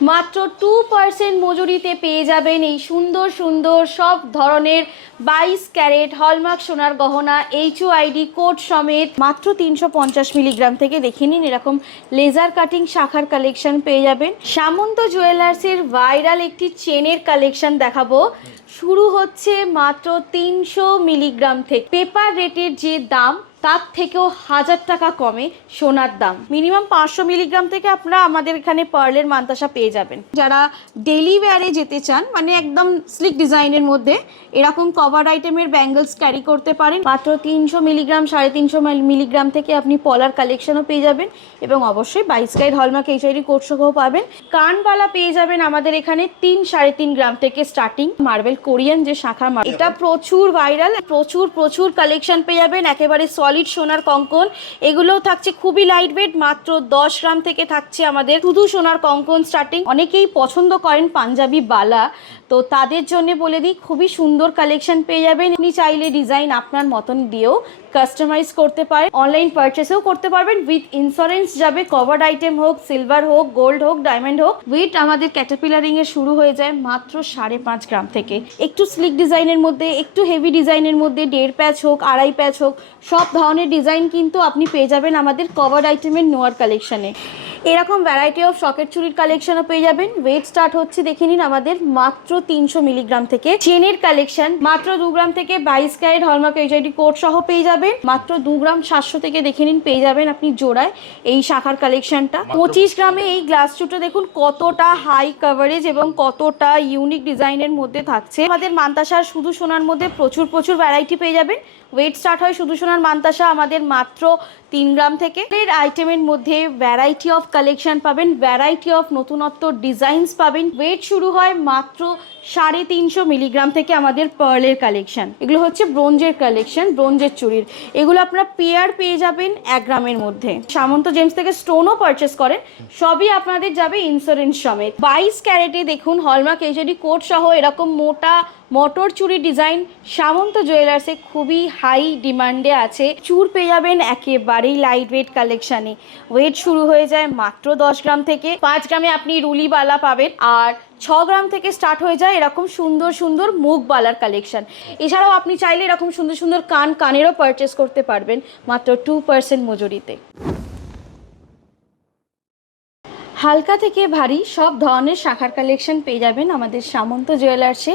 মাত্র 2% মজুরিতে পেয়ে যাবেন এই সুন্দর সুন্দর সব ধরনের 22 ক্যারেট হলমার্ক সোনার গহনা HUID কোড সমেত মাত্র 350 মিলিগ্রাম থেকে দেখে নিন। এরকম লেজার কাটিং শাখার কালেকশন পেয়ে যাবেন। সামন্ত জুয়েলার্সের ভাইরাল একটি চেনের কালেকশন দেখাবো। শুরু হচ্ছে মাত্র 300 মিলিগ্রাম থেকে। পেপার রেটের যে দাম তার থেকেও 1000 টাকা কমে সোনার দাম। মিনিমাম 500 মিলিগ্রাম থেকে আপনারা আমাদের এখানে পার্লের মান্তাসা পেয়ে যাবেন। যারা ডেলি ওয়্যারে যেতে চান, মানে একদম স্লিক ডিজাইনের মধ্যে এরকম কভার আইটেমের ব্যাঙ্গলস ক্যারি করতে পারেন। মাত্র 300 মিলিগ্রাম 350 মিলিগ্রাম থেকে আপনি পলার কালেকশনও পেয়ে যাবেন এবং অবশ্যই 22 ক্যারেট হলমার্ক HUID কোড সহ পাবেন। কানবালা পেয়ে যাবেন আমাদের এখানে 3-3.5 গ্রাম থেকে স্টার্টিং। মার্বেল কোরিয়ান যে শাখা, এটা প্রচুর ভাইরাল, প্রচুর কালেকশন পেয়ে যাবেন। একেবারে সলিড সোনার কঙ্কন, এগুলোও থাকছে খুবই লাইট ওয়েট। মাত্র 10 গ্রাম থেকে থাকছে আমাদের শুধু সোনার কঙ্কন স্টার্টিং। অনেকেই পছন্দ করেন পাঞ্জাবি বালা, তো তাদের জন্য বলে দিই খুবই সুন্দর কালেকশন পেয়ে যাবেন। আপনি চাইলে ডিজাইন আপনার মতন দিয়েও কাস্টমাইজ করতে পারেন, অনলাইন পারচেসও করতে পারবেন। উইথ ইন্স্যুরেন্স যাবে, কভার্ড আইটেম হোক, সিলভার হোক, গোল্ড হোক, ডায়মন্ড হোক। উইথ আমাদের ক্যাটারপিলারিং এর শুরু হয়ে যায় মাত্র 5.5 গ্রাম থেকে। একটু স্লিক ডিজাইনের মধ্যে, একটু হেভি ডিজাইনের মধ্যে 1.5 প্যাচ হোক, 2.5 প্যাচ হোক, সব ধরনের ডিজাইন কিন্তু আপনি পেয়ে যাবেন আমাদের কভার্ড আইটেমের নোয়ার কালেকশনে। এরকম ভ্যারাইটি অফ শকেট চুরির কালেকশনও পেয়ে যাবেন। ওয়েট স্টার্ট হচ্ছে দেখে নিন আমাদের মাত্র 300 মিলিগ্রাম থেকে। চেনের কালেকশন মাত্র 2 গ্রাম থেকে 22 ক্যারেট হলমার্ক HUID কোড সহ পেয়ে যাবেন। মাত্র 2 গ্রাম 700 থেকে দেখে নিন পেয়ে যাবেন আপনি জোড়ায় এই শাখার কালেকশনটা। 25 গ্রামে এই গ্লাস চুটো দেখুন কতটা হাই কভারেজ এবং কতটা ইউনিক ডিজাইনের মধ্যে থাকছে। আমাদের মান্তাসার শুধু সোনার মধ্যে প্রচুর ভ্যারাইটি পেয়ে যাবেন। ওয়েট স্টার্ট হয় শুধু সোনার মান্তাসা আমাদের মাত্র 3 গ্রাম থেকে। এর আইটেমের মধ্যে ভ্যারাইটি অফ কালেকশন পাবেন, ভ্যারাইটি অফ নতুনত্ব ডিজাইনস পাবেন। ওয়েট শুরু হয় মাত্র 350 মিলিগ্রাম থেকে আমাদের পার্লের কালেকশন। এগুলো হচ্ছে ব্রোঞ্জের কালেকশন, ব্রোঞ্জের চুরির। এগুলো আপনারা পেয়ার পেয়ে যাবেন 1 গ্রামের মধ্যে। সামন্ত জেমস থেকে স্টোনও পারচেস করেন, সবই আপনাদের যাবে ইন্স্যুরেন্স সমেত। 22 ক্যারেটে দেখুন হলমার্ক HUID কোড সহ এরকম মোটা মটর চুরি ডিজাইন সামন্ত জুয়েলার্সে খুবই হাই ডিমান্ডে আছে। চুর পেয়ে যাবেন একেবারেই লাইট ওয়েট কালেকশানে। ওয়েট শুরু হয়ে যায় মাত্র 10 গ্রাম থেকে। 5 গ্রামে আপনি রুলিবালা পাবেন, আর 6 গ্রাম থেকে স্টার্ট হয়ে যায় এরকম সুন্দর মুখবালার কালেকশন। এছাড়াও আপনি চাইলে এরকম সুন্দর কানেরও পারচেস করতে পারবেন মাত্র 2% মজুরিতে। হালকা থেকে ভারী সব ধরনের শাখার কালেকশন পেয়ে যাবেন আমাদের সামন্ত জুয়েলার্সে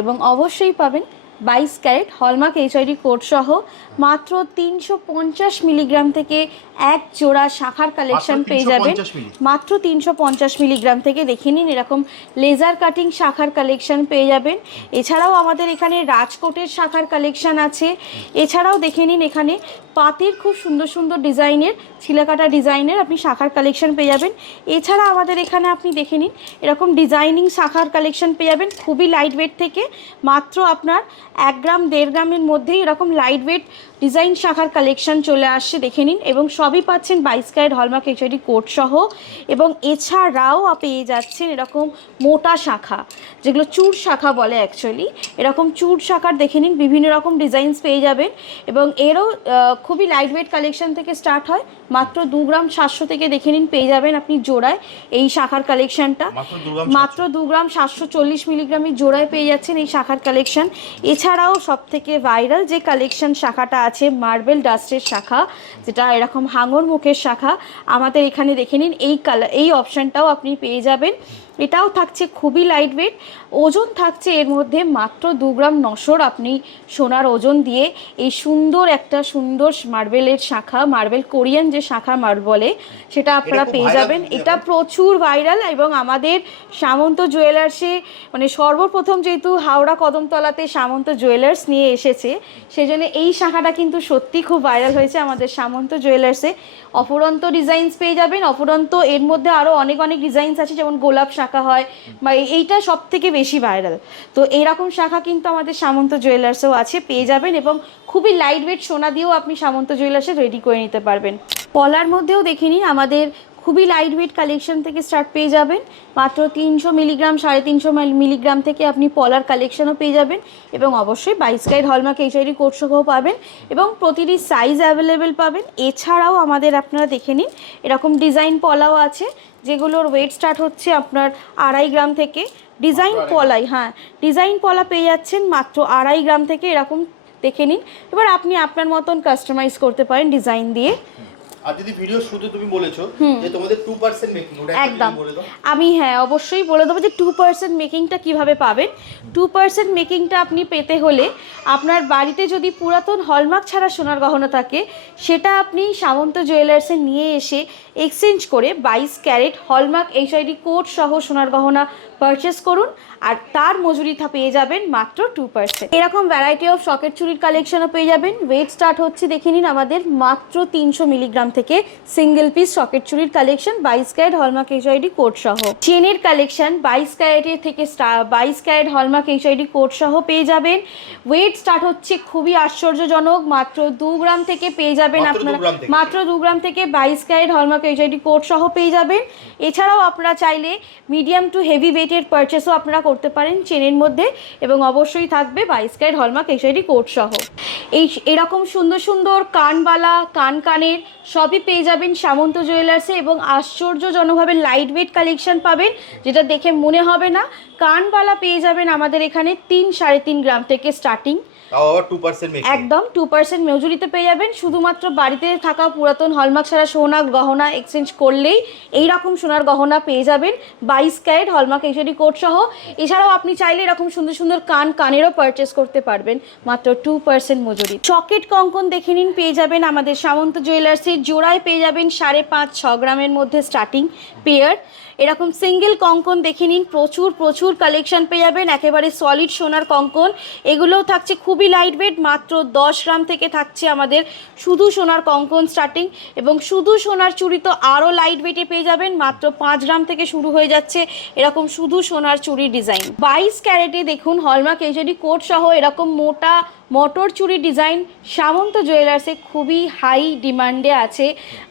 এবং অবশ্যই পাবেন 22 ক্যারেট হলমার্ক HUID কোড সহ মাত্র 350 মিলিগ্রাম থেকে এক জোড়া শাখার কালেকশন পেয়ে যাবেন। মাত্র 350 মিলিগ্রাম থেকে দেখে নিন এরকম লেজার কাটিং শাখার কালেকশন পেয়ে যাবেন। এছাড়াও আমাদের এখানে রাজকোটের শাখার কালেকশন আছে। এছাড়াও দেখে নিন এখানে পাতের খুব সুন্দর ডিজাইনের ছিলাকাটা ডিজাইনের আপনি শাখার কালেকশন পেয়ে যাবেন। এছাড়া আমাদের এখানে আপনি দেখে নিন এরকম ডিজাইনিং শাখার কালেকশন পেয়ে যাবেন খুবই লাইট ওয়েট থেকে। মাত্র আপনার 1 গ্রাম 1.5 গ্রামের মধ্যেই এরকম লাইট ওয়েট ডিজাইন শাখার কালেকশন চলে আসছে দেখে নিন, এবং সবই পাচ্ছেন 22 ক্যারেট হলমার্ক HUID কোড সহ। এবং এছাড়াও পেয়ে যাচ্ছেন এরকম মোটা শাখা, যেগুলো চূড় শাখা বলে অ্যাকচুয়ালি। এরকম চূড় শাখার দেখে নিন বিভিন্ন রকম ডিজাইনস পেয়ে যাবেন, এবং এরও খুবই লাইট ওয়েট কালেকশন থেকে স্টার্ট হয়। মাত্র 2 গ্রাম 700 থেকে দেখে নিন পেয়ে যাবেন আপনি জোড়ায় এই শাখার কালেকশনটা। মাত্র 2 গ্রাম 740 মিলিগ্রামের জোড়ায় পেয়ে যাচ্ছেন এই শাখার কালেকশন। এছাড়াও সবথেকে ভাইরাল যে কালেকশন শাখাটা আছে মার্বেল ডাস্টের শাখা, যেটা এরকম হাঙর মুখের শাখা। আমাদের এখানে দেখে নিন এই অপশানটাও আপনি পেয়ে যাবেন। এটাও থাকছে খুবই লাইট ওয়েট, ওজন থাকছে এর মধ্যে মাত্র 2 গ্রাম 900। আপনি সোনার ওজন দিয়ে এই একটা সুন্দর মার্বেলের শাখা, মার্বেল কোরিয়ান যে শাখা বলে সেটা আপনারা পেয়ে যাবেন। এটা প্রচুর ভাইরাল, এবং আমাদের সামন্ত জুয়েলার্সে মানে সর্বপ্রথম যেহেতু হাওড়া কদমতলাতে সামন্ত জুয়েলার্স নিয়ে এসেছে, সেজন্য এই শাখাটা কিন্তু সত্যি খুব ভাইরাল হয়েছে আমাদের সামন্ত জুয়েলার্সে। অফুরন্ত ডিজাইনস পেয়ে যাবেন, অফুরন্ত এর মধ্যে আরও অনেক ডিজাইনস আছে, যেমন গোলাপ শাখা হয় বা এইটা সব থেকে বেশি ভাইরাল। তো এইরকম শাখা কিন্তু আমাদের সামন্ত জুয়েলার্সেও আছে, পেয়ে যাবেন। এবং খুবই লাইট ওয়েট সোনা দিয়েও আপনি সামন্ত জুয়েলার্সে রেডি করে নিতে পারবেন। পলার মধ্যেও দেখে নিন আমাদের খুবই লাইট ওয়েট কালেকশন থেকে স্টার্ট পেয়ে যাবেন। মাত্র 300 মিলিগ্রাম 350 মিলিগ্রাম থেকে আপনি পলার কালেকশনও পেয়ে যাবেন এবং অবশ্যই 22 ক্যারেট হলমার্ক এইচআইডি কোড সহ পাবেন এবং প্রতিটি সাইজ অ্যাভেলেবেল পাবেন। এছাড়াও আমাদের আপনারা দেখে নিন এরকম ডিজাইন পলাও আছে যেগুলোর ওয়েট স্টার্ট হচ্ছে আপনার 2.5 গ্রাম থেকে। ডিজাইন পলাই, হ্যাঁ ডিজাইন পলা পেয়ে যাচ্ছেন মাত্র 2.5 গ্রাম থেকে। এরকম দেখে নিন, এবার আপনি আপনার মতন কাস্টমাইজ করতে পারেন ডিজাইন দিয়ে। আর যদি ভিডিও শুরুতে তুমি বলেছো যে তোমাদের 2% মেকিং, ওটা একদম বলে দাও। আমি হ্যাঁ অবশ্যই বলে দেবো যে 2% মেকিংটা কিভাবে পাবেন। 2% মেকিংটা আপনি পেতে হলে আপনার বাড়িতে যদি পুরাতন হলমার্ক ছাড়া সোনার গহনা থাকে সেটা আপনি সামন্ত জুয়েলার্সে নিয়ে এসে এক্সচেঞ্জ করে 22 ক্যারেট হলমার্ক এইচআইডি কোড সহ সোনার গহনা পারচেস করুন আর তার মজুরিটা পেয়ে যাবেন মাত্র 2%। এরকম ভ্যারাইটি অফ সকেট চুরির কালেকশনও পেয়ে যাবেন। ওয়েট স্টার্ট হচ্ছে দেখে নিন আমাদের মাত্র 300 মিলিগ্রাম থেকে সিঙ্গেল পিস সকেট চুরির collection 22 carat hallmark HID code সহ। চেনের কালেকশন 22 ক্যারেটের থেকে 22 ক্যারেট হলমার্ক এইচআইডি কোড সহ পেয়ে যাবেন। ওয়েট স্টার্ট হচ্ছে খুবই আশ্চর্যজনক, মাত্র 2 গ্রাম থেকে পেয়ে যাবেন আপনারা, মাত্র 2 গ্রাম থেকে 22 ক্যারেট হলমার্ক এইচআইডি কোড সহ পেয়ে যাবেন। এছাড়াও আপনারা চাইলে মিডিয়াম টু হেভি ওয়েটের পারচেসও আপনারা করতে পারেন চেনের মধ্যে এবং অবশ্যই থাকবে 22 ক্যারেট হলমার্ক এইচআইডি কোড সহ। এরকম সুন্দর সুন্দর কানবালা কানের সবই পেয়ে যাবেন সামন্ত জুয়েলার্সে এবং আশ্চর্যজনকভাবে লাইট ওয়েট কালেকশন পাবেন যেটা দেখে মনে হবে না। কানবালা পেয়ে যাবেন আমাদের এখানে 3-3.5 গ্রাম থেকে স্টার্টিং, একদম 2% মজুরিতে পেয়ে যাবেন। শুধুমাত্র বাড়িতে থাকা পুরাতন হলমার্ক ছাড়া সোনার গহনা এক্সচেঞ্জ করলেই এই রকম সোনার গহনা পেয়ে যাবেন 22 ক্যারেট হলমার্ক এইচআইডি কোড সহ। এছাড়াও আপনি চাইলে এরকম সুন্দর সুন্দর কানেরও পারচেস করতে পারবেন মাত্র 2% মজুরি। চকেট কঙ্কন দেখে নিন পেয়ে যাবেন আমাদের সামন্ত জুয়েলার্সের জোড়ায় পেয়ে যাবেন 5.5-6 গ্রামের মধ্যে স্টার্টিং পেয়ার। এরকম সিঙ্গেল কঙ্কন দেখে নিন প্রচুর কালেকশন পেয়ে যাবেন, একেবারে সলিড সোনার কঙ্কন। এগুলোও থাকছে খুবই লাইট ওয়েট, মাত্র 10 গ্রাম থেকে থাকছে আমাদের শুধু সোনার কঙ্কন স্টার্টিং এবং শুধু সোনার চুড়ি তো আরও লাইট ওয়েটে পেয়ে যাবেন, মাত্র 5 গ্রাম থেকে শুরু হয়ে যাচ্ছে এরকম শুধু সোনার চুড়ির ডিজাইন। 22 ক্যারেটে দেখুন হলমার্ক এইচআইডি কোড সহ এরকম মোটা মটর চুড়ি ডিজাইন সামন্ত জুয়েলার্সে খুবই হাই ডিমান্ডে আছে।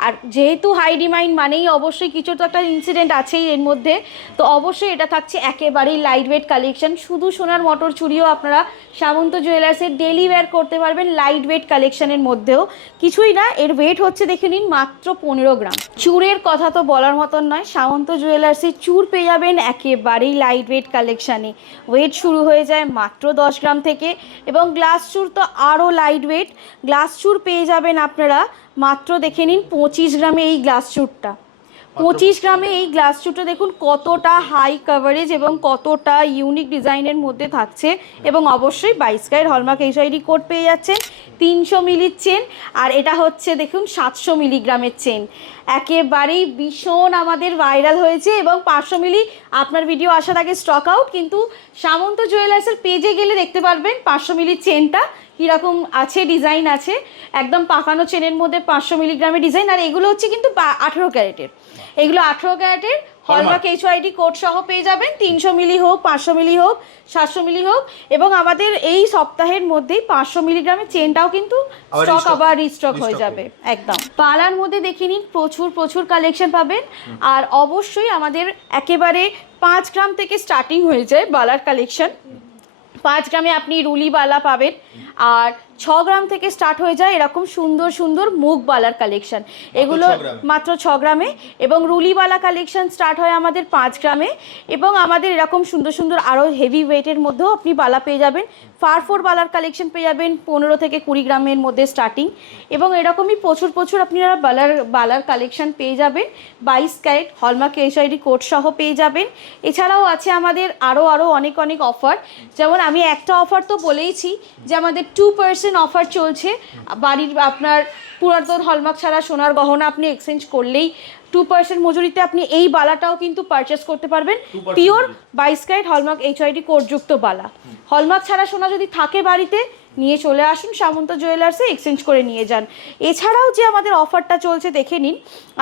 আর যেহেতু হাই ডিমান্ড মানেই অবশ্যই কিছু তো একটা ইনসিডেন্ট আছেই এর মধ্যে, তো অবশ্যই এটা থাকছে একেবারেই লাইট ওয়েট কালেকশন। শুধু সোনার মটর চুড়িও আপনারা সামন্ত জুয়েলার্সের ডেলি ওয়্যার করতে পারবেন লাইট ওয়েট কালেকশনের মধ্যেও। কিছুই না, এর ওয়েট হচ্ছে দেখে নিন মাত্র 15 গ্রাম। চুড়ের কথা তো বলার মতন নয়, সামন্ত জুয়েলার্সের চুড় পেয়ে যাবেন একেবারেই লাইট ওয়েট কালেকশানে। ওয়েট শুরু হয়ে যায় মাত্র 10 গ্রাম থেকে এবং গ্লাস চুড় তো আরও লাইট ওয়েট। গ্লাস চুড় পেয়ে যাবেন আপনারা মাত্র দেখে নিন 25 গ্রামে এই গ্লাস চুড়টা। 25 গ্রামে এই গ্লাস চুড়টা দেখুন কতটা হাই কভারেজ এবং কতটা ইউনিক ডিজাইনের মধ্যে থাকছে এবং অবশ্যই 22 ক্যারেট হলমার্ক এইচআইডি কোড পেয়ে যাচ্ছেন। 300 মিলির চেন আর এটা হচ্ছে দেখুন 700 মিলিগ্রামের চেন, একেবারেই ভীষণ আমাদের ভাইরাল হয়েছে এবং 500 মিলি আপনার ভিডিও আসার আগে স্টক আউট, কিন্তু সামন্ত জুয়েলার্সের পেজে গেলে দেখতে পারবেন 500 মিলির চেনটা কীরকম আছে, ডিজাইন আছে একদম পাকানো চেনের মধ্যে 500 মিলিগ্রামের ডিজাইন। আর এগুলো হচ্ছে কিন্তু 18 ক্যারেটের, এগুলো 18 ক্যারেটের হলমার্ক এইচআইডি কোড সহ পেয়ে যাবেন। 300 মিলি হোক 500 মিলি হোক 700 মিলি হোক এবং আমাদের এই সপ্তাহের মধ্যেই 500 মিলিগ্রামের চেনটাও কিন্তু স্টক আবার রিস্টক হয়ে যাবে একদম। বালার মধ্যে দেখে নিন প্রচুর কালেকশন পাবেন আর অবশ্যই আমাদের একেবারে 5 গ্রাম থেকে স্টার্টিং হয়ে যায় বালার কালেকশন। 5 গ্রামে আপনি রুলি বালা পাবেন আর 6 গ্রাম থেকে স্টার্ট হয়ে যায় এরকম সুন্দর মুখ বালার কালেকশন, এগুলো মাত্র 6 গ্রামে এবং রুলিবালা কালেকশন স্টার্ট হয় আমাদের 5 গ্রামে এবং আমাদের এরকম সুন্দর আরও হেভি ওয়েটের মধ্যেও আপনি বালা পেয়ে যাবেন। ফার বালার কালেকশন পেয়ে যাবেন 15 থেকে 20 গ্রামের মধ্যে স্টার্টিং এবং এরকমই প্রচুর আপনারা বালার কালেকশন পেয়ে যাবেন। 22 ক্যারেট হলমার্ক এইচআইডি কোড সহ পেয়ে যাবেন। এছাড়াও আছে আমাদের আরও অনেক অফার, যেমন আমি একটা অফার তো বলেইছি যে আমাদের 2% অফার চলছে। বাড়ির আপনার পুরাতন হলমার্ক ছাড়া সোনার গহনা আপনি এক্সচেঞ্জ করলেই 2% মজুরিতে আপনি এই বালাটাও কিন্তু পারচেস করতে পারবেন। পিওর 22 ক্যারেট হলমার্ক এইচআইডি কোডযুক্ত বালা। হলমার্ক ছাড়া সোনা যদি থাকে বাড়িতে নিয়ে চলে আসুন সামন্ত জুয়েলার্সে এক্সচেঞ্জ করে নিয়ে যান। এছাড়াও যে আমাদের অফারটা চলছে দেখে নিন,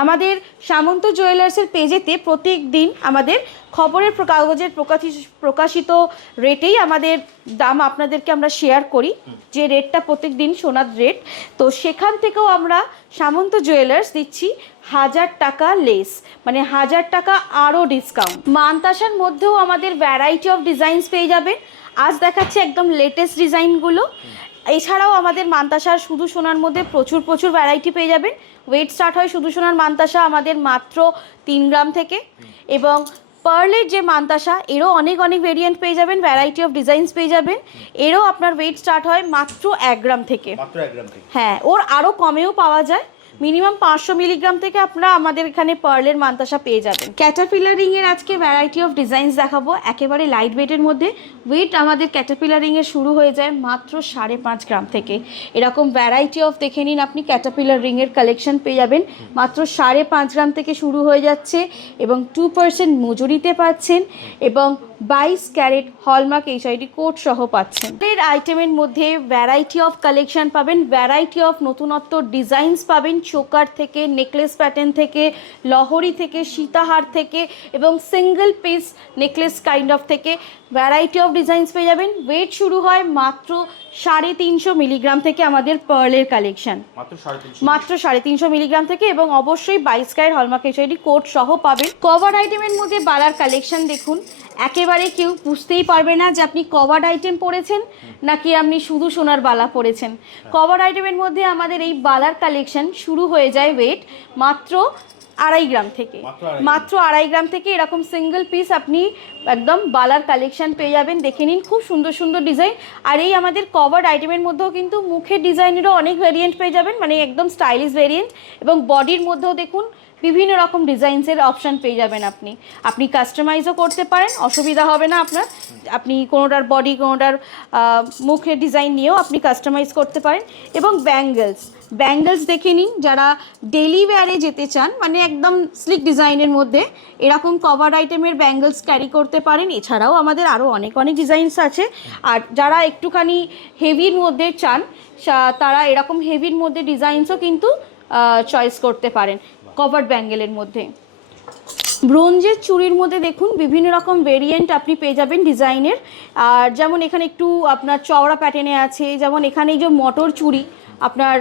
আমাদের সামন্ত জুয়েলার্সের পেজেতে প্রত্যেক দিন আমাদের খবরের কাগজের প্রকাশিত রেটেই আমাদের দাম আপনাদেরকে আমরা শেয়ার করি, যে রেটটা প্রত্যেক দিন সোনার রেট, তো সেখান থেকেও আমরা সামন্ত জুয়েলার্স দিচ্ছি 1000 টাকা লেস, মানে 1000 টাকা আরও ডিসকাউন্ট। মানতাসার মধ্যেও আমাদের ভ্যারাইটি অফ ডিজাইনস পেয়ে যাবেন। আজ দেখাচ্ছি একদম লেটেস্ট ডিজাইনগুলো। এছাড়াও আমাদের মানতাসার শুধু সোনার মধ্যে প্রচুর প্রচুর ভ্যারাইটি পেয়ে যাবেন। ওয়েট স্টার্ট হয় শুধু সোনার মানতাসা আমাদের মাত্র 3 গ্রাম থেকে, এবং পার্লের যে মানতাসা এরও অনেক অনেক ভেরিয়েন্ট পেয়ে যাবেন, ভ্যারাইটি অফ ডিজাইনস পেয়ে যাবেন। এরও আপনার ওয়েট স্টার্ট হয় মাত্র 1 গ্রাম থেকে। মাত্র 1 গ্রাম থেকে? হ্যাঁ, ওর আরও কমেও পাওয়া যায়, মিনিমাম 500 মিলিগ্রাম থেকে আপনারা আমাদের এখানে পার্লের মানতাসা পেয়ে যাবেন। ক্যাটারপিলার রিংয়ের আজকে ভ্যারাইটি অফ ডিজাইনস দেখাবো, একেবারে লাইট ওয়েটের মধ্যে। ওয়েট আমাদের ক্যাটারপিলার রিংয়ের শুরু হয়ে যায় মাত্র 5.5 গ্রাম থেকে। এরকম ভ্যারাইটি অফ দেখে নিন, আপনি ক্যাটারপিলার রিংয়ের কালেকশন পেয়ে যাবেন মাত্র 5.5 গ্রাম থেকে শুরু হয়ে যাচ্ছে, এবং 2% মজুরিতে পাচ্ছেন, এবং 22 ক্যারেট হলমার্ক এইচআইডি কোড সহ পাচ্ছেন। এর আইটেমের মধ্যে ভ্যারাইটি অফ কালেকশন পাবেন, ভ্যারাইটি অফ নতুনত্ব ডিজাইনস পাবেন, চোকার থেকে, নেকলেস প্যাটার্ন থেকে, লহরি থেকে, সীতাহার থেকে, এবং single piece necklace kind of থেকে ভ্যারাইটি অফ ডিজাইনস পেয়ে যাবেন। ওয়েট শুরু হয় মাত্র 350 মিলিগ্রাম থেকে আমাদের পার্লের কালেকশন, মাত্র 350 মিলিগ্রাম থেকে, এবং অবশ্যই 22 ক্যারেট হলমার্ক এইচআইডি কোড সহ পাবেন। কভার আইটেমের মধ্যে বালার কালেকশন দেখুন, একেবারে কেউ বুঝতেই পারবে না যে আপনি কভার আইটেম পরেছেন নাকি আপনি শুধু সোনার বালা পরেছেন। কভার আইটেমের মধ্যে আমাদের এই বালার কালেকশন শুরু হয়ে যায় ওয়েট মাত্র 2.5 গ্রাম থেকে, মাত্র 2.5 গ্রাম থেকে। এরকম সিঙ্গেল পিস আপনি একদম বালার কালেকশন পেয়ে যাবেন, দেখে নিন খুব সুন্দর সুন্দর ডিজাইন। আর এই আমাদের কভার আইটেমের মধ্যেও কিন্তু মুখের ডিজাইনেরও অনেক ভেরিয়েন্ট পেয়ে যাবেন, মানে একদম স্টাইলিশ ভেরিয়েন্ট, এবং বডির মধ্যেও দেখুন বিভিন্ন রকম ডিজাইনসের অপশান পেয়ে যাবেন। আপনি কাস্টমাইজও করতে পারেন, অসুবিধা হবে না আপনার। আপনি কোনোটার বডি, কোনোটার মুখের ডিজাইন নিয়েও আপনি কাস্টমাইজ করতে পারেন। এবং ব্যাঙ্গেলস দেখে নিন, যারা ডেলি ওয়্যারে যেতে চান, মানে একদম স্লিক ডিজাইনের মধ্যে এরকম কভার আইটেমের ব্যাঙ্গেলস ক্যারি করতে পারেন। এছাড়াও আমাদের আরও অনেক অনেক ডিজাইনস আছে। আর যারা একটুখানি হেভির মধ্যে চান, তারা এরকম হেভির মধ্যে ডিজাইনসও কিন্তু চয়েস করতে পারেন কভার্ড ব্যাঙ্গেলের মধ্যে। ব্রোঞ্জের চুড়ির মধ্যে দেখুন বিভিন্ন রকম ভেরিয়েন্ট আপনি পেয়ে যাবেন ডিজাইনের। আর যেমন এখানে একটু আপনার চওড়া প্যাটার্নে আছে, যেমন এখানে এই যে মটর চুড়ি আপনার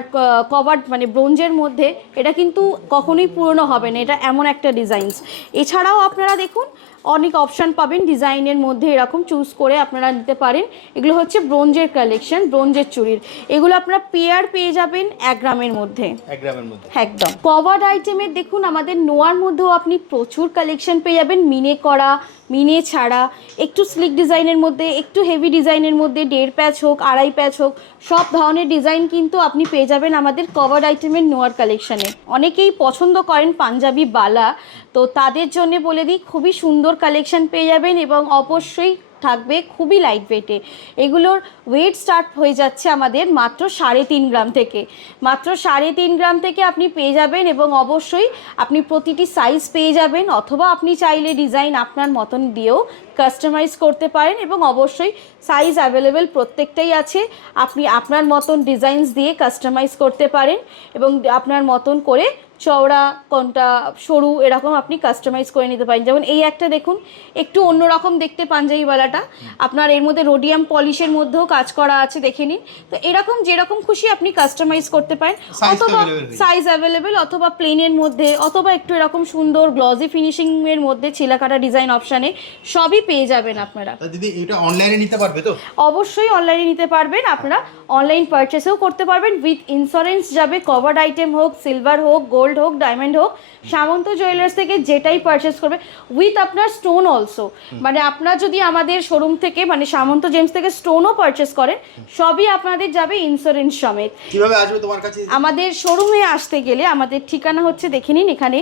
কভার্ড, মানে ব্রোঞ্জের মধ্যে, এটা কিন্তু কখনোই পুরনো হবে না, এটা এমন একটা ডিজাইনস। এছাড়াও আপনারা দেখুন অনেক অপশান পাবেন ডিজাইনের মধ্যে, এরকম চুজ করে আপনারা নিতে পারেন। এগুলো হচ্ছে ব্রোঞ্জের কালেকশন, ব্রোঞ্জের চুড়ির। এগুলো আপনারা পেয়ার পেয়ে যাবেন 1 গ্রামের মধ্যে, 1 গ্রামের মধ্যে একদম। কভার্ড আইটেমের দেখুন আমাদের নোয়ার মধ্যেও আপনি প্রচুর কালেকশন পেয়ে যাবেন, মিনে করা, মিনে ছাড়া, একটু স্লিক ডিজাইনের মধ্যে, একটু হেভি ডিজাইনের মধ্যে, 1.5 প্যাচ হোক, 2.5 প্যাচ হোক, সব ধরনের ডিজাইন কিন্তু আপনি পেয়ে যাবেন আমাদের কভার্ড আইটেমের নোয়ার কালেকশানে। অনেকেই পছন্দ করেন পাঞ্জাবি বালা, তো তাদের জন্য বলে দিই খুবই সুন্দর কালেকশন পেয়ে যাবেন, এবং অবশ্যই থাকবে খুবই লাইট ওয়েটে। এগুলোর ওয়েট স্টার্ট হয়ে যাচ্ছে আমাদের মাত্র 3.5 গ্রাম থেকে, মাত্র 3.5 গ্রাম থেকে আপনি পেয়ে যাবেন, এবং অবশ্যই আপনি প্রতিটি সাইজ পেয়ে যাবেন, অথবা আপনি চাইলে ডিজাইন আপনার মতন দিয়েও কাস্টমাইজ করতে পারেন, এবং অবশ্যই সাইজ অ্যাভেলেবেল প্রত্যেকটাই আছে। আপনি আপনার মতন ডিজাইনস দিয়ে কাস্টমাইজ করতে পারেন, এবং আপনার মতন করে চওড়া কোনটা সরু এরকম আপনি কাস্টমাইজ করে নিতে পারেন। যেমন এই একটা দেখুন, একটু অন্যরকম দেখতে পাঞ্জাবিওয়ালাটা, আপনার এর মধ্যে রোডিয়াম পলিশের মধ্যেও কাজ করা আছে, দেখে নিন। তো এরকম যেরকম খুশি আপনি কাস্টমাইজ করতে পারেন, অথবা সাইজ অ্যাভেলেবেল, অথবা প্লেনের মধ্যে, অথবা একটু এরকম সুন্দর গ্লসি ফিনিশিংয়ের মধ্যে ছিলাকাটা ডিজাইন অপশানে সবই পেয়ে যাবেন আপনারা। দিদি এটা অনলাইনে নিতে পারবে তো? অবশ্যই অনলাইনে নিতে পারবেন, আপনারা অনলাইন পারচেসও করতে পারবেন। উইথ ইন্স্যুরেন্স যাবে, কভার্ড আইটেম হোক, সিলভার হোক, গোল্ড হোক, ডায়মন্ড হোক, সামন্ত জুয়েলার্স থেকে যেটাই পারচেস করবে, উইথ আপনার স্টোন অলসো। মানে আপনার যদি আমাদের শোরুম থেকে, মানে সামন্ত জেমস থেকে স্টোনও পারচেস করেন, সবই আপনাদের যাবে ইন্স্যুরেন্স সমেত। কিভাবে আসবে তোমার কাছে? আমাদের শোরুমে আসতে গেলে আমাদের ঠিকানা হচ্ছে, দেখে নিন, এখানে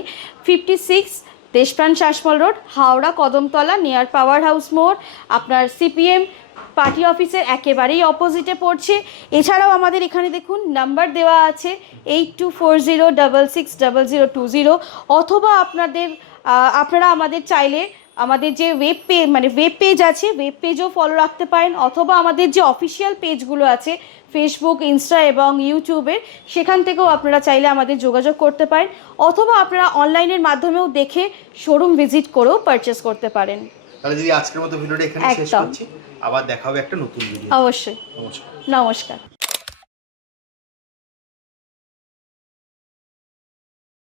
56 Deshapran Sasmal road, Howrah Kadamtala, near power house মোড়, আপনার সিপিএম পার্টি অফিসের একেবারেই অপোজিটে পড়ছে। এছাড়াও আমাদের এখানে দেখুন নাম্বার দেওয়া আছে 8240660020, অথবা আপনারা আমাদের চাইলে আমাদের যে ওয়েব পেজ আছে, ওয়েব পেজও ফলো রাখতে পারেন, অথবা আমাদের যে অফিসিয়াল পেজগুলো আছে ফেসবুক, ইনস্টা এবং ইউটিউবের, সেখান থেকেও আপনারা চাইলে আমাদের যোগাযোগ করতে পারেন, অথবা আপনারা অনলাইনের মাধ্যমেও দেখে শোরুম ভিজিট করেও পারচেস করতে পারেন। তাহলে যদি আজকের মতো ভিডিওটা এখানে শেষ করছি, আবার দেখা হবে একটা নতুন ভিডিও। অবশ্যই, নমস্কার।